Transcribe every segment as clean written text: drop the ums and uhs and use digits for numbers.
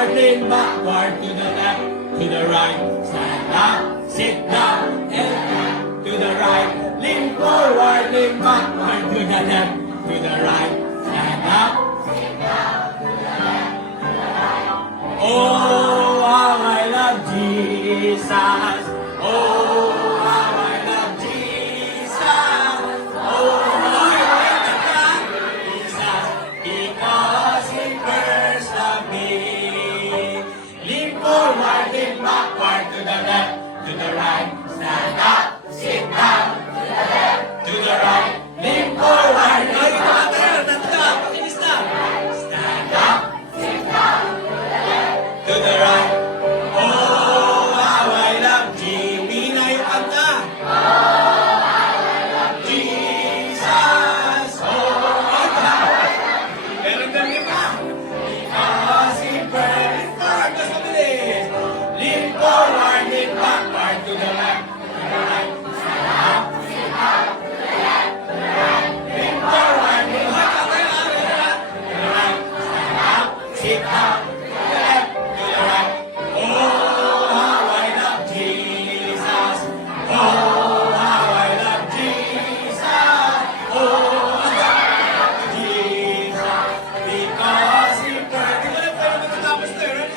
forward, lean backward, to the left, to the right, stand up, sit down, and to the right, lean forward, lean backward, to the left, to the right, stand up, sit down, to the left, to the right. Oh, how I love Jesus. Oh, how I love Jesus. Oh, how I love Jesus. Because He first loved me. Lean forward, lean backward, to the left, to the right. Stand up, sit down, to the left, to the right. Lean forward, lean backward, stand up, sit down, to the right. Oh, how I love Jesus. Mina yung kanta. Oh, how I love Jesus. Oh, meron kang iba. Because He first forward, mas mabilis. Lean forward, lean backward, to the left, to the right. Stand up, sit down, to the left, to the right. Lean forward, lean backward, to the right. Stand up, sit down, to the left, to the right. Oh, how I love Jesus. Oh, how I love Jesus. Oh, how I love Jesus. Because He first. Di ba na tayo matatapos na yun?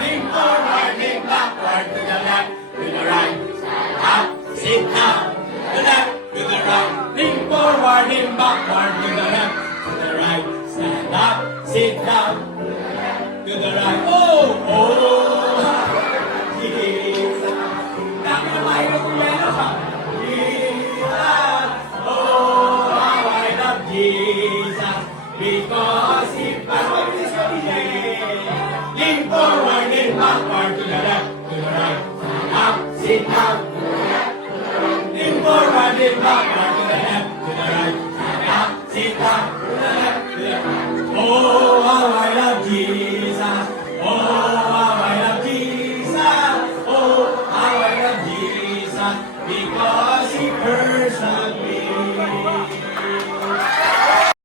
Lean forward, lean backward, to the left, to the right. Stand up, sit down, to the left, to the right. Lean forward, lean backward, to the left, to the right. Stand up, sit down, to the right. Oh, oh, Jesus. Dami na mahirap kung meron ka. Jesus. Oh, how I love Jesus. Because He first loved me. Lean forward, lean backward, to the left, to the right. Stand up, sit down, to the left, to the right. Lean forward, lean backward, to the left, to the right. Stand up, sit down, to the left, to the right. Oh,